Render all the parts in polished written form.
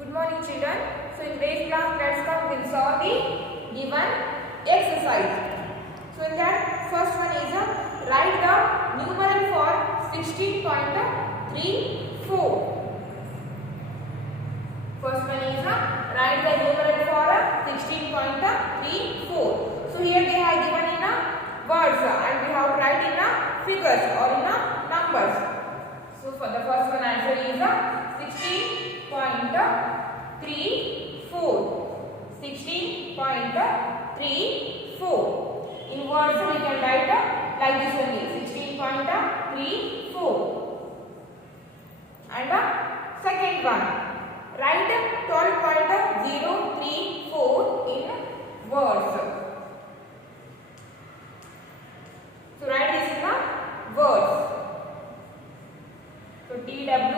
Good morning, children. So in today's class, let's come we'll solve the given exercise. So in that, first one is write the numeral for 16.34. First one is write the numeral for 16.34. So here they have given in words and we have to write in figures or in numbers. So for the first one answer is 16.34. 16.34. In words we can write like this only 16.34. And the second one, write 12.034 in words. So write this in words. So TWELVE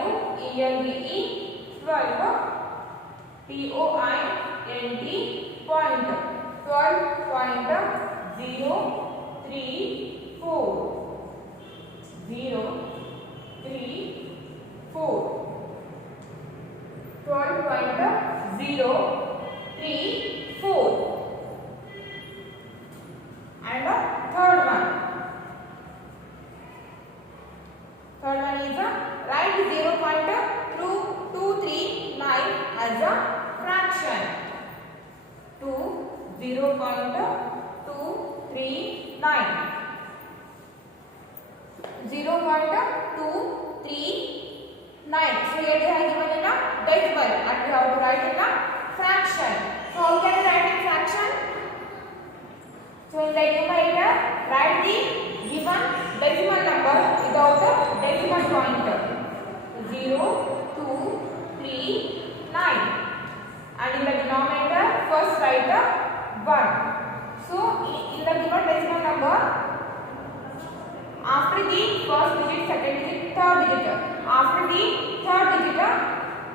12 POINT point 12.034 12.034. And the third one is write 0.239 as a fraction. 0.239. 0.239. So here they have given in a decimal and we have to write in a fraction. So how can we write in fraction? So in the numerator, write the given decimal number without the decimal point. 0, 2, 3, 9. And in the denominator, first write 1. So in the given decimal number, after the first digit, second digit, third digit, after the third digit,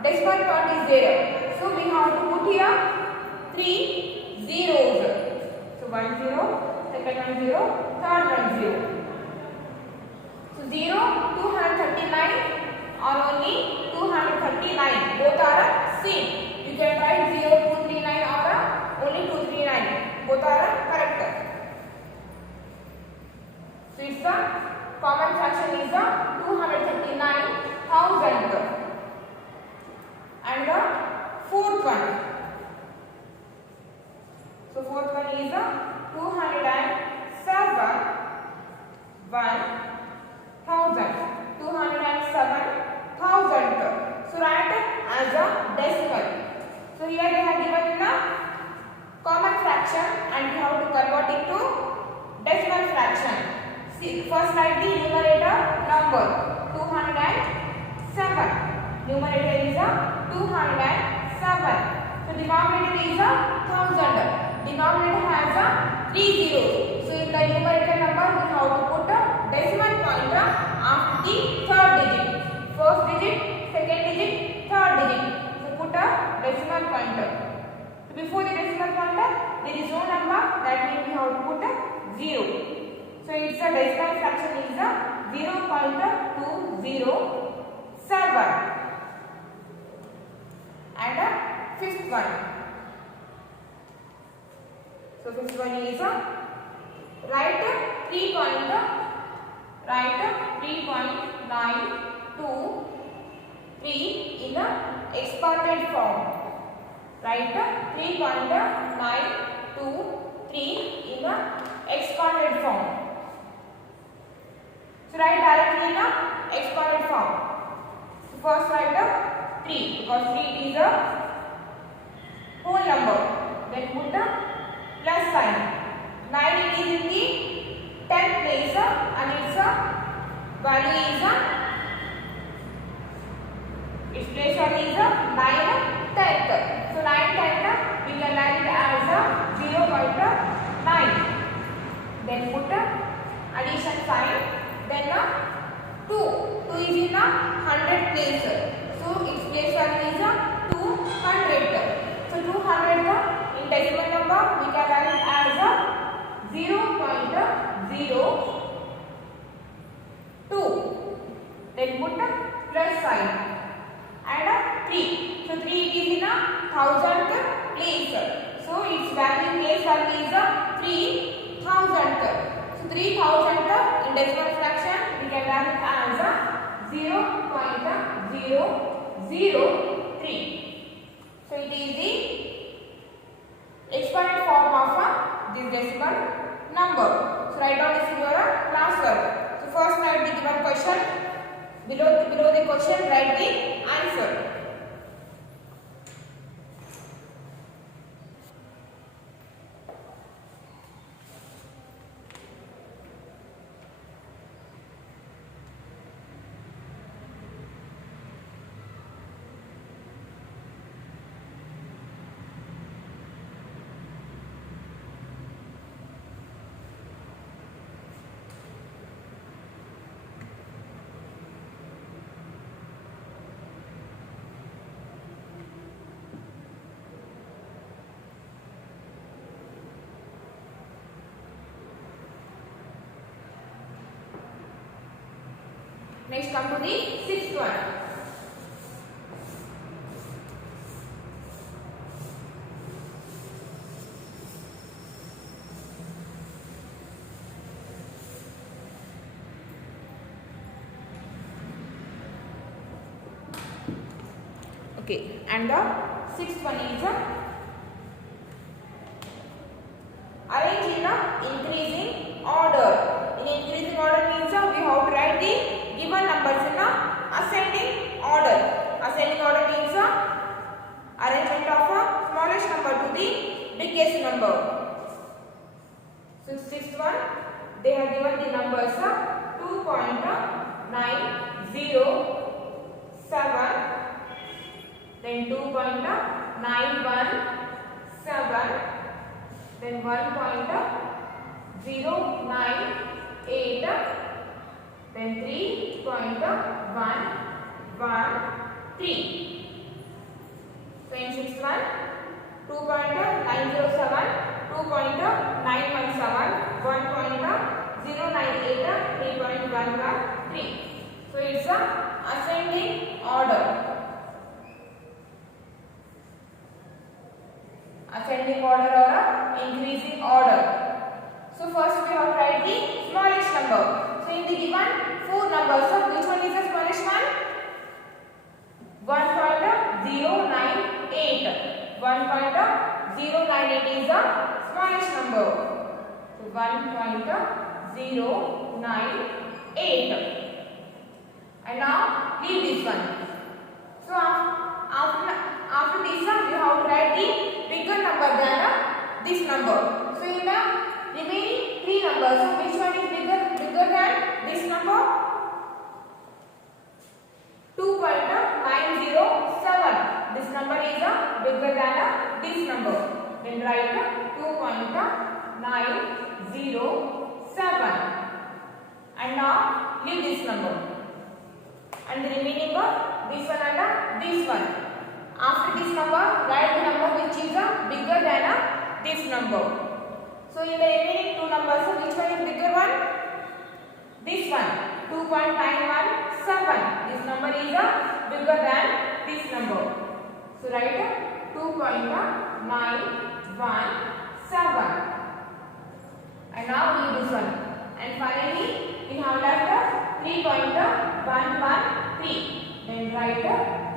decimal point is there. So we have to put here 3 zeros. So 1 0, second one 0, third one 0. So 0, 239 or only 239. Both are same. You can write 0, 239 or only 239. Both are correct. So it's the common fraction is 239,000. And the fourth one. So fourth one is 207,1,000. 207,000. So write as a decimal. So here they have given a common fraction and we have to convert it to decimal fraction. See, first write the numerator number 207. Numerator is 207. So denominator is 1000. Denominator has 3 zeros. So in the numerator number we have to put a decimal point after the third digit. First digit, second digit, third digit. So put a decimal pointer. Before the decimal pointer, there is no number. That means we have to put a 0. So its a decimal fraction is 0.207. And a fifth one. So fifth one is write 3.923 in a expanded form. Write 3.923 in a expanded form. So write directly in a expanded form. So first write 3 because 3 is a whole number. Then put the plus sign. 9 it is in the 10th place and its value is its place value is 9 tenth. So 9 tenth we can write it as 0.9. Then put addition sign. Then 2. 2 is in 100 place. So its place value is 200. So 200 in decimal number we can write it as 0.02. Then put a plus sign and a 3. So 3 is in a thousandth place. So its value place value is 3000th. So 3000th in decimal fraction we can write it as 0.003. So it is the exponent form of this decimal number. So write down this in your classwork. So first write the given question. Below the question write the answer. Next come to the sixth one. Okay, and the sixth one is arrange in increasing order. In increasing order means we have to write the given numbers in ascending order. Ascending order means arrangement of smallest number to the biggest number. So sixth one, they have given the numbers 2.907, then 2.917, then 1.098, then 3.113. So in sixth one, 2.907, 2.917, 1.098, 3.113. So it's a ascending order. Ascending order or increasing order. So first we have to write the smallest number. So in the given four numbers, so which one is the smallest one? 1.098. 1.098 is the smallest number. So 1.098. And now leave this one. So after this one, you have to write the bigger number than this number. So in the remaining three numbers, so which one is bigger than this number? 2.907. This number is bigger than this number. Then write 2.907. And now leave this number. And the remaining this one and this one. After this number, write the number which is bigger than this number. So in the remaining two numbers, which one is bigger one? This one, 2.917. This number is bigger than this number. So write 2.917. And now leave this one. And finally, we have left 3.113. Then write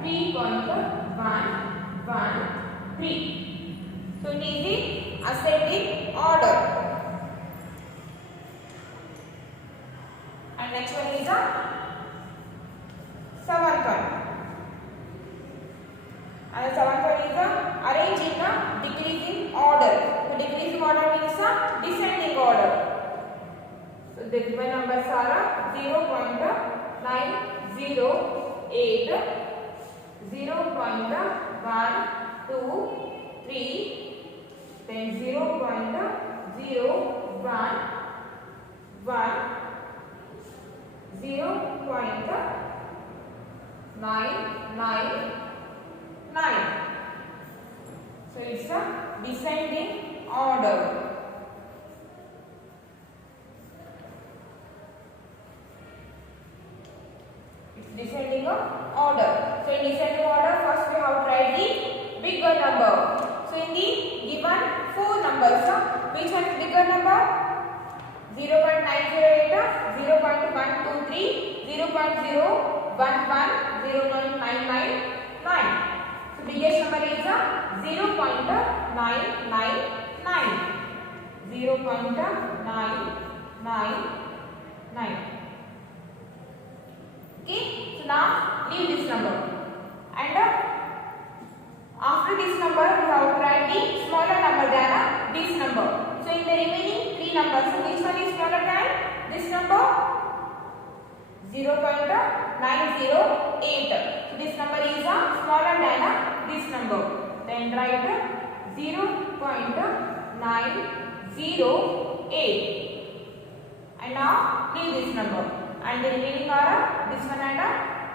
3.113. So it is the ascending order. And next one is seventh one. And the seventh one is arrange in decreasing order. So decreasing order means descending order. So the given numbers are 0.908, 0.123, then 0.011, 0.999. So it's a descending order. Descending order. So in descending order, first we have to write the bigger number. 0.908, 0.123, 0.011, 0.999. So biggest number is 0.999. 0.999. Okay, so now leave this number, and after this number we have to write the smaller number than this number. So in the remaining three numbers, so which one is smaller than this number? 0.908. So this number is smaller than this number. Then write 0.908. And now leave this number. And the remaining are this one and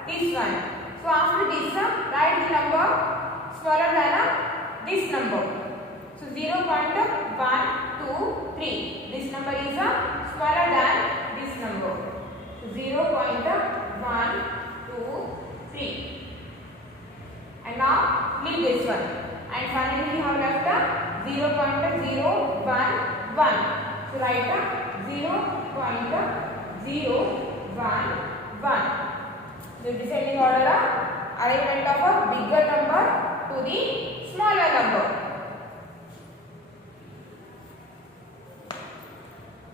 this one. So after this, write the number smaller than this number. So 0.123. This number is smaller than this number. So 0.123. And now leave this one. And finally we have left 0.011. So write 0.011. The descending order arrangement of a bigger number to the smaller number.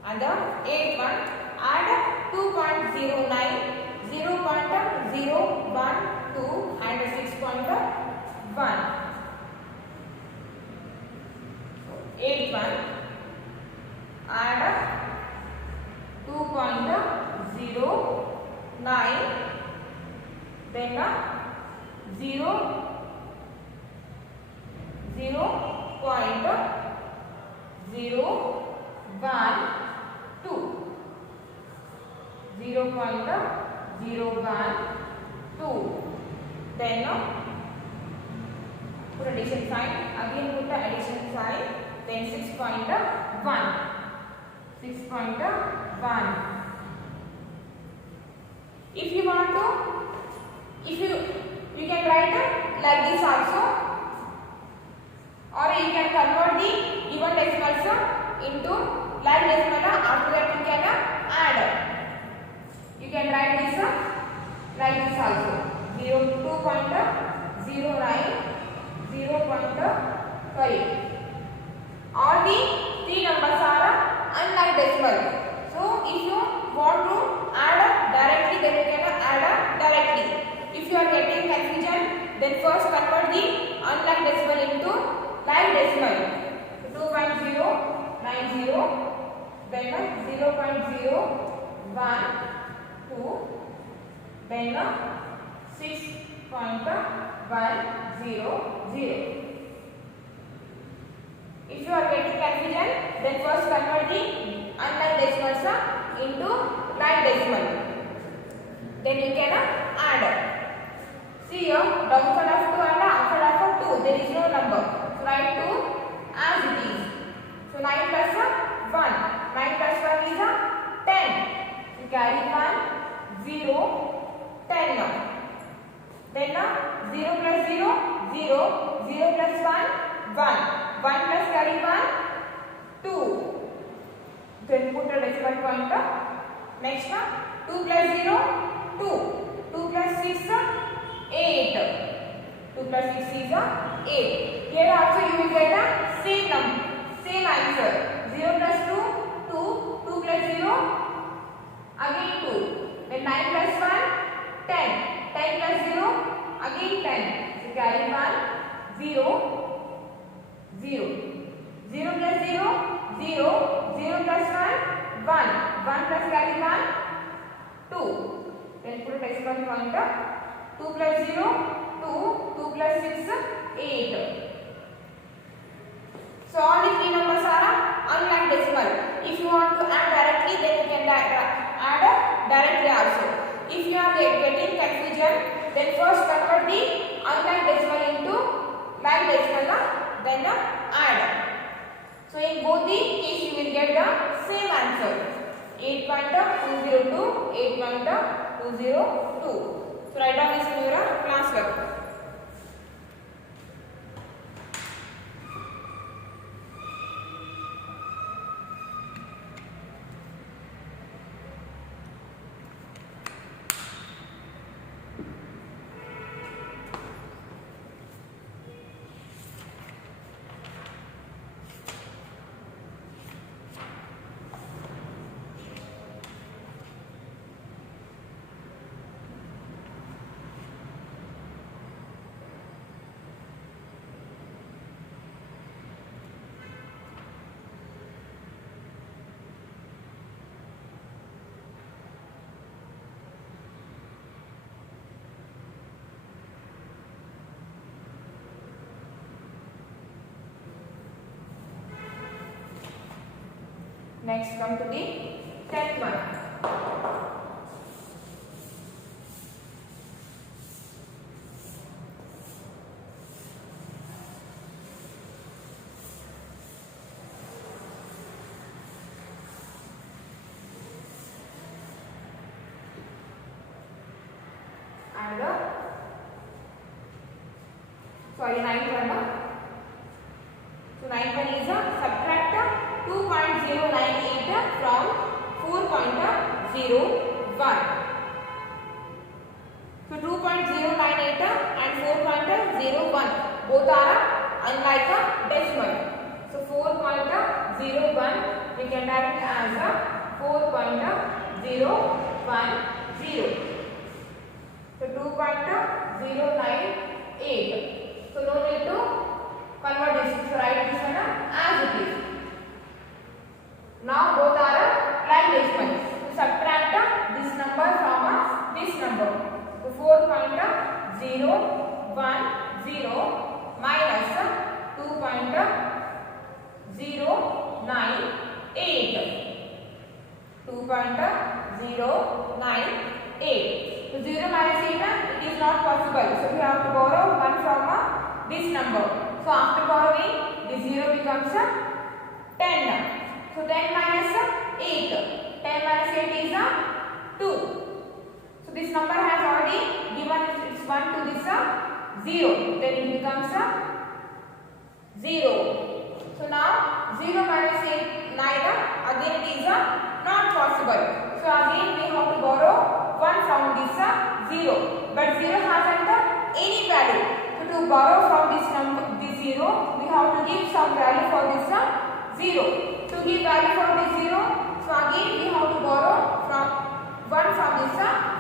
And the eighth one, add 2.09, 0.012 and 6.1. So eighth one, add 2.09, then 0.012. Then put addition sign, again put the addition sign, then 6.1. 6.1. If you want to, you can write like this also, or you can convert the even decimals into like decimal. After that you can add. You can write this like this also. 2.09, 0.5. All the three numbers are unlike decimal. So if you want to add directly, then you can add directly. If you are getting confusion, then first convert the unlike decimal into like decimal. 2.090, then 0.012, then 6.100. If you are getting confusion, then first convert the unlike decimals into like decimal. Then you can add. See here, downside of 2 and upside of 2, there is no number. So write 2 as it is. So 9 plus 1. 9 plus 1 is 10. So carry 1, 0, 10. Then 0 plus 0, 0. 0 plus 1, 1. 1 plus carry 1, 2. Then put a decimal point. Next 2 plus 0, 2. 2 plus 6, 8. 2 plus 6 is 8. Here also you will get a same answer. 0 plus 2, 2. 2 plus 0, again 2. Then 9 plus 1, 10. 10 plus 0, again 10. So carry 1, 0, 0. 0 plus 0, 0. 0 plus 1, 1. 1 plus carry 1, 2. Then put a decimal point. 2 plus 0, 2. 2 plus 6, 8. So all the three numbers are unlike decimal. If you want to add directly, then you can add directly also. If you are getting confusion, then first convert the unlike decimal into like decimal, then add. So in both the case you will get the same answer. 8.202, 8.202. So write down this in your class work. Next come to the 10th one. And ninth one. So ninth one is subtract 2.098 from 4.01. So 2.098 and 4.01 both are unlike a decimal. So 4.01 we can write it as a 4.010. So 2.098. So no need to convert this. So write this one as it is. Now both are like decimals. So subtract this number from this number. So 4.010 minus 2.098. 2.098. So 0 minus 8 it is not possible. So we have to borrow 1 from this number. So after borrowing, this 0 becomes 10. So 10 minus 8. 10 minus 8 is 2. So this number has already given its 1 to this 0. Then it becomes 0. So now 0 minus 8, 9. Again it is not possible. So again we have to borrow 1 from this 0. But 0 hasn't any value. So to borrow from this number, this 0, we have to give some value for this 0. To give value for this 0, so again we have to borrow from 1 from this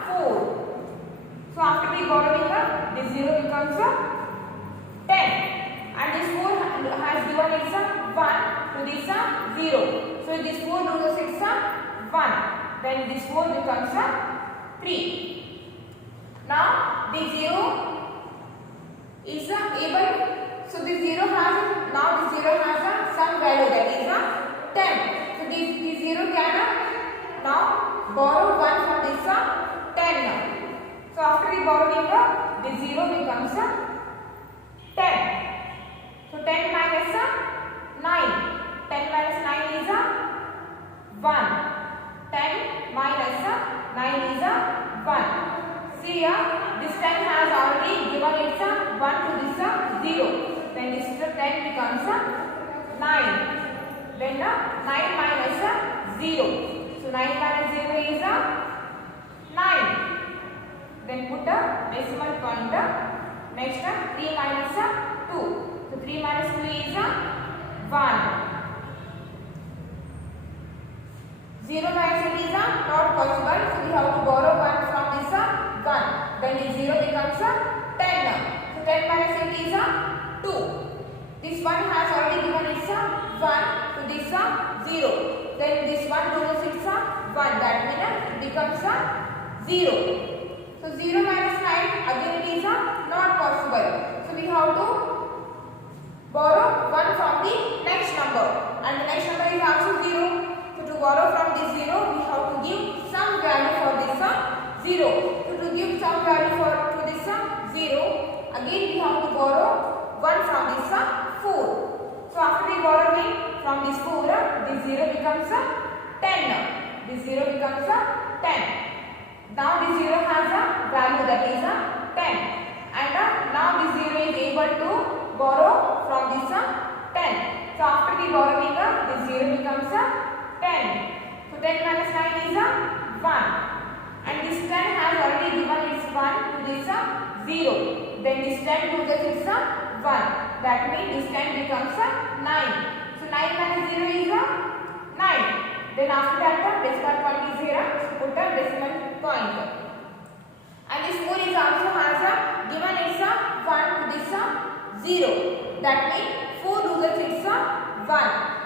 4. So after we borrowing this 0 becomes 10. And this 4 has given its 1 to this 0. So this 4 to the 6 1. Then this 4 becomes 3. Now the 0 is able, so this 0 has, now this 0 has some value, that is 10. So this 0 can now borrow 1 from this 10. So after the borrowing, this 0 becomes 10. So 10 minus 9. 10 minus 9 is 1. 10 minus 9 is 1. See here, this 10 has already given its 1 to this 0. Then this 10 becomes 9. Then 9 minus 0. So 9 minus 0 is 9. Then put a decimal point. Next 3 minus 2. So 3 minus 2 is 1. 0 minus 8 is not possible. So we have to borrow 1 from this 1. Then this 0 becomes 10. So 10 minus 8 is 2. This 1 has already given its 1 to this 0. Then this 1 to the 6 1. That means it becomes 0. So 0 minus 9 again it is not possible. So we have to borrow 1 from the next number. And the next number is also 0. So to borrow from this 0, we have to give some value for this 0. So to give some value to this 0, again we have to borrow 1 from this 4. So after the borrowing from this 4, this 0 becomes 10. This 0 becomes 10. Now this 0 has a value, that is 10. And now this 0 is able to borrow from this 10. So after the borrowing, this 0 becomes 10. So 10 minus 9 is 1. And this 10 has already given its 1 to this 0. Then this 10 to the 6 1. That means this 10 becomes 9. So 9 minus 0 is 9. Then after that decimal point is here. So put a decimal point. And this 4 is also has given its 1 to this 0. That means 4 to the 6 1.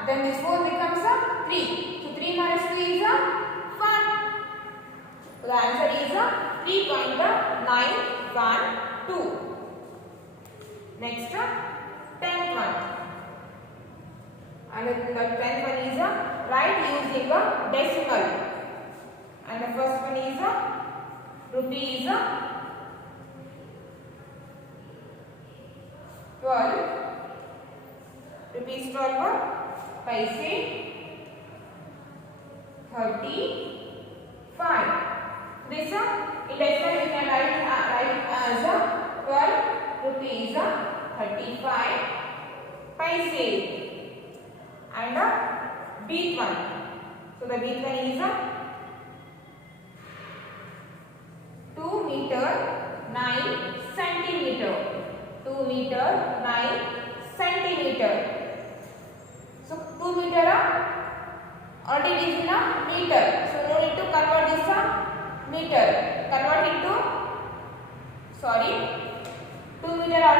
Then this 4 becomes 3. So 3 minus 3 is 1. So the answer is 3.912. Next, 10th one. and the 10th one is write using a decimal, and the first one is rupees 12, rupees 12 paise 35. This in decimal we can write as 12 rupees 35 paise, and bth one. So the bth one is 2 meter 9 centimeter. 2 meter 9 centimeter. So 2 meter already is in a meter. So no need to convert this meter. Convert into 2 meter or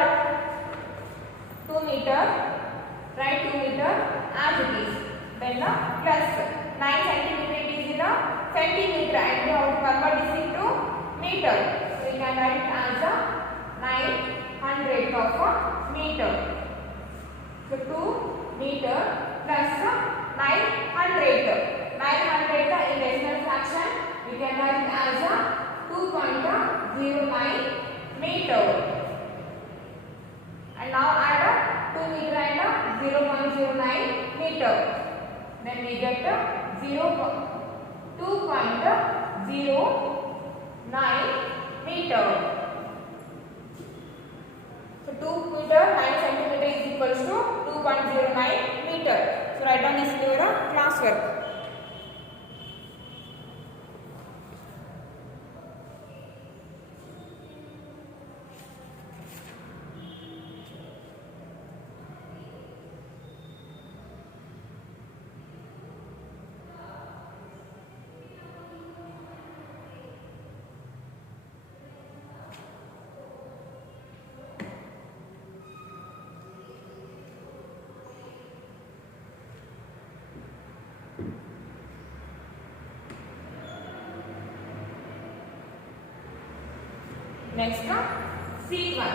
2 meter. Write 2 meter as it is. Then plus 9 centimeter it is in a centimeter, and we have to convert this into meter. So we can write it as 900 of a meter. So 2 meter plus 900. 900 in decimal fraction we can write it as 2.09 meter. And now add 2 meter and 0.09 meter. Then we get 2.09 meter. So 2 meter 9 centimeter is equals to 2.09 meter. So write down this in your class work. Next C1.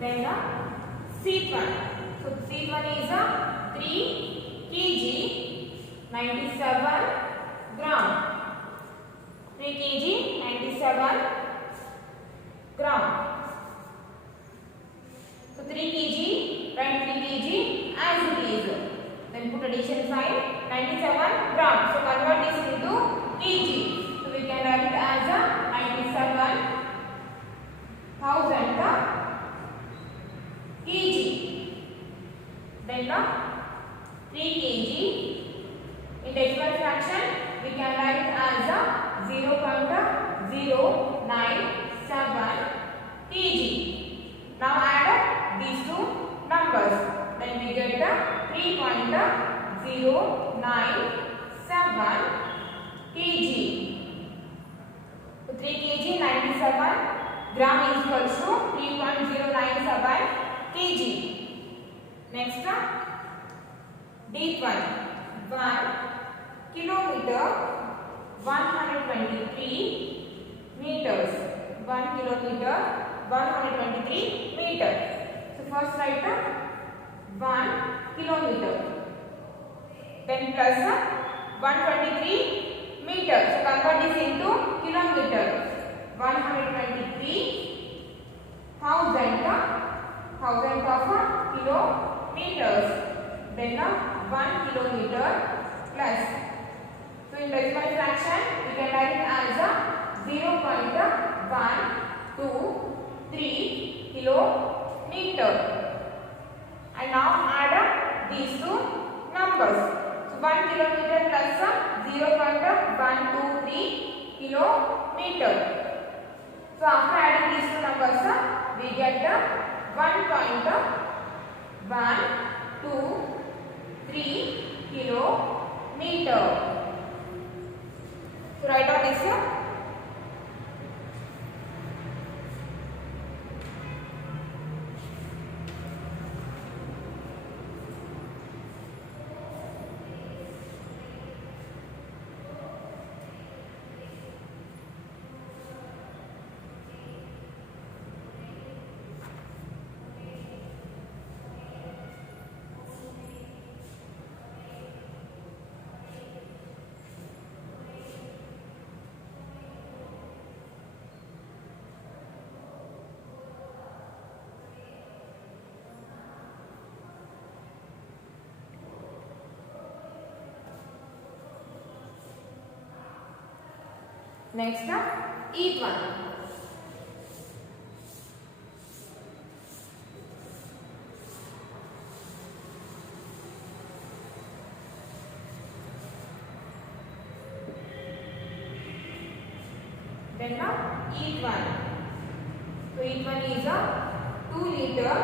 Then C1. So C1 is 3 kg 97 gram. 3 kg 97 gram. So 3 kg, write 3 kg as it is. Then put addition sign 97 gram. So convert this into kg. So we can write it as 97,000 kg. Then 3 kg in decimal fraction we can write it as 0.097 kg. Now add these two numbers. Then we get 3.097 kg. So 3 kg 97 gram is equals to 3.097 kg. Next D1. 1 kilometer 123 meters. 1 kilometer 123 meters. So first write 1 kilometer. Then plus 123 meters. So convert this into kilometer. 123,000 of kilometers. Then 1 kilometer plus. So in decimal fraction we can write it as 0.123 kilometer. And now add these two numbers. So 1 kilometer plus 0.123 kilometer. So after adding these two numbers we get 1.123 kilometer. So write down this here. Next, eighth one. Then eighth one. So eighth one is a 2 liter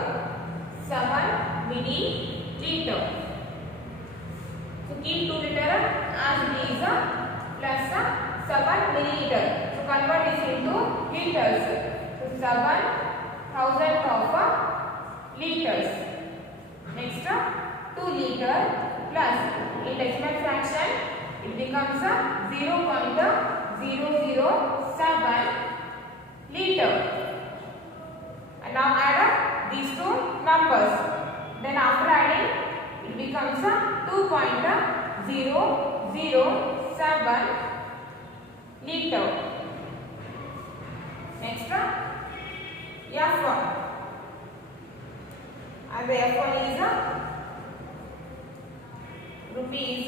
7 milliliter. So keep 2 liter as it is plus 7 milliliter. So convert this into liters. So 7,000 of liters. Next 2 liter plus in decimal fraction it becomes 0.007 liter. And now add these two numbers. Then after adding it becomes 2.007 liter. Next F1. And the F1 is rupees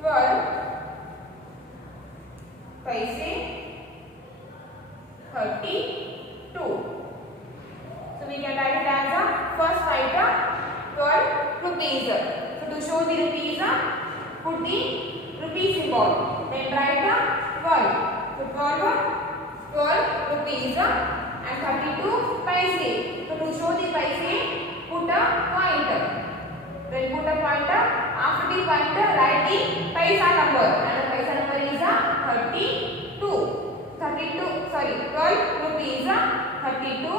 12 paise 32. So we can write it as a first item 12 rupees. So to show the rupees, put the rupee symbol. Then write 12. So 12 rupees and 32 paise. So to show the paise, put a point. Then put a pointer. After the pointer, write the paisa number. And the paisa number is 32. 12 rupees 32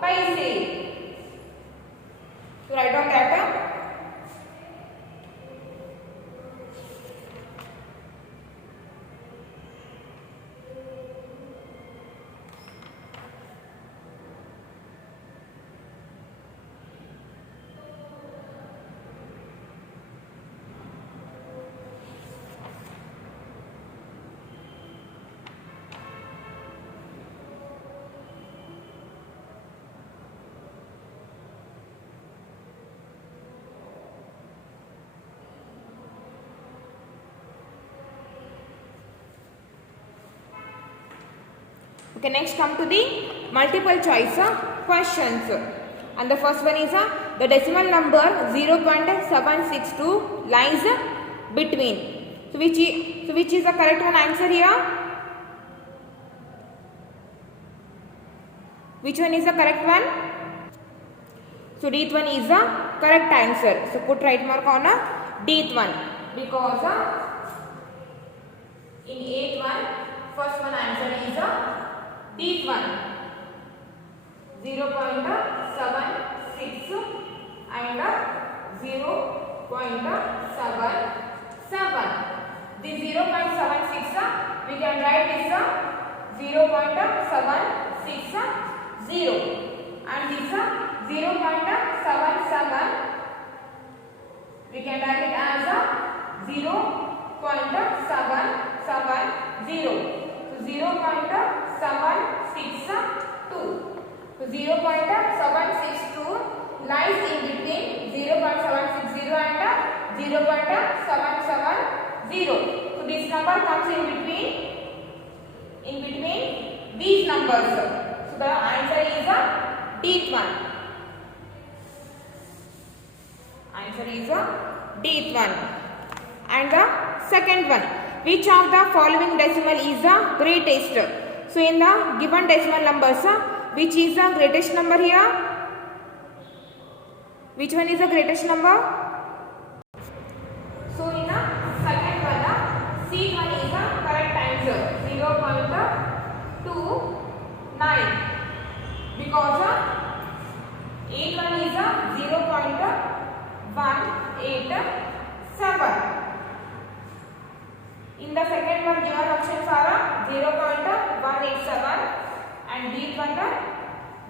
paise. So write down that. Okay, next come to the multiple choice questions. And the first one is the decimal number 0.762 lies between. So which is the correct one answer here? Which one is the correct one? So D one is the correct answer. So put right mark on D one because in 8 one first one answer is D one 0.76 and 0.77. This 0.76 we can write this 0.760 and this 0.77 we can write it as 0.770. So 0.762. So 0.762 lies in between 0.760 and 0.770. So this number comes in between these numbers. So the answer is D one. Answer is D one. And the second one, which of the following decimal is the greatest? So in the given decimal numbers, which is the greatest number here? Which one is the greatest number? So in the second one, C one is the correct answer, 0.29, because 8 one is 0.187. In the second one, given options are 0.187 and D one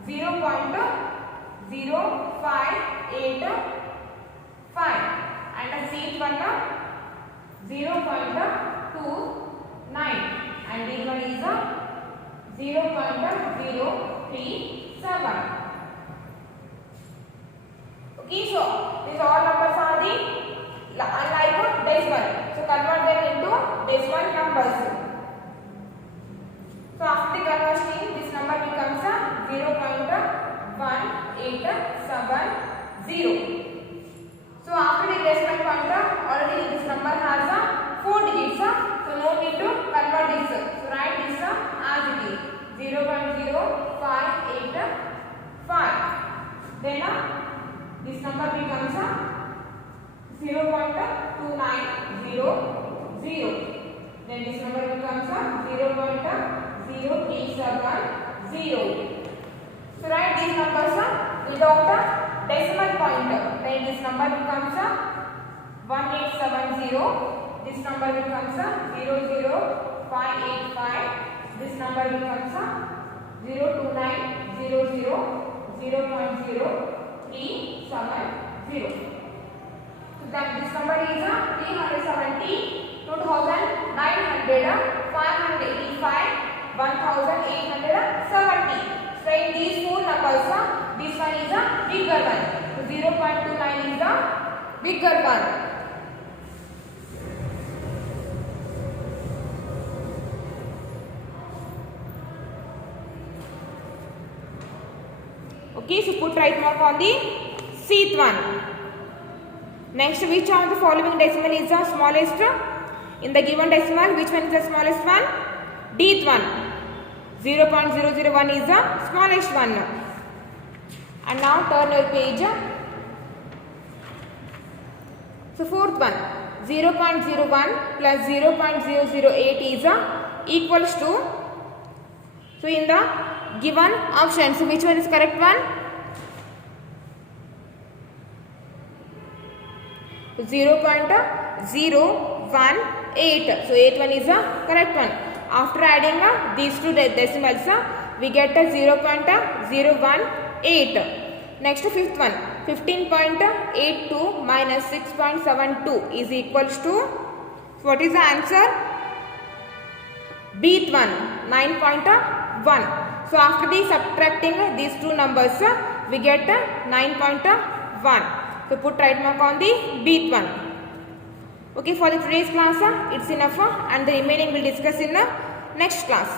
0.0585 and the C one 0.29 and D one is 0.037. Okay, so these all numbers are the unlike decimal. So convert them into decimal numbers. So after the conversion, this number becomes a 0.1870. So after the decimal point, already this number has a 4 digits. So no need to convert this. So write this as it is 0.0585. Then this number becomes a 0.2900. Then this number becomes a 0.0370. So write these numbers without the decimal point. Then this number becomes a 1870. This number becomes a 00585. This number becomes a 02900, 0.0370. So that this number is a 370, 2900, 585, 1870. So in these four numbers, this one is a bigger one. So 0.29 is the bigger one. Okay, so put right mark on the seat one. Next, which of the following decimal is the smallest? In the given decimal, which one is the smallest one? Dth one. 0.001 is the smallest one. And now turn your page. So fourth one, 0.01 plus 0.008 is equals to. So in the given option, so which one is correct one? 0.018. So 8 one is the correct one. After adding these two decimals, we get a 0.018. Next, fifth one, 15.82 minus 6.72 is equals to, what is the answer? Bth one, 9.1. So after the subtracting these two numbers, we get 9.1. So put right mark on the Bth one. Okay, for the today's class, it's enough, and the remaining we'll discuss in the next class.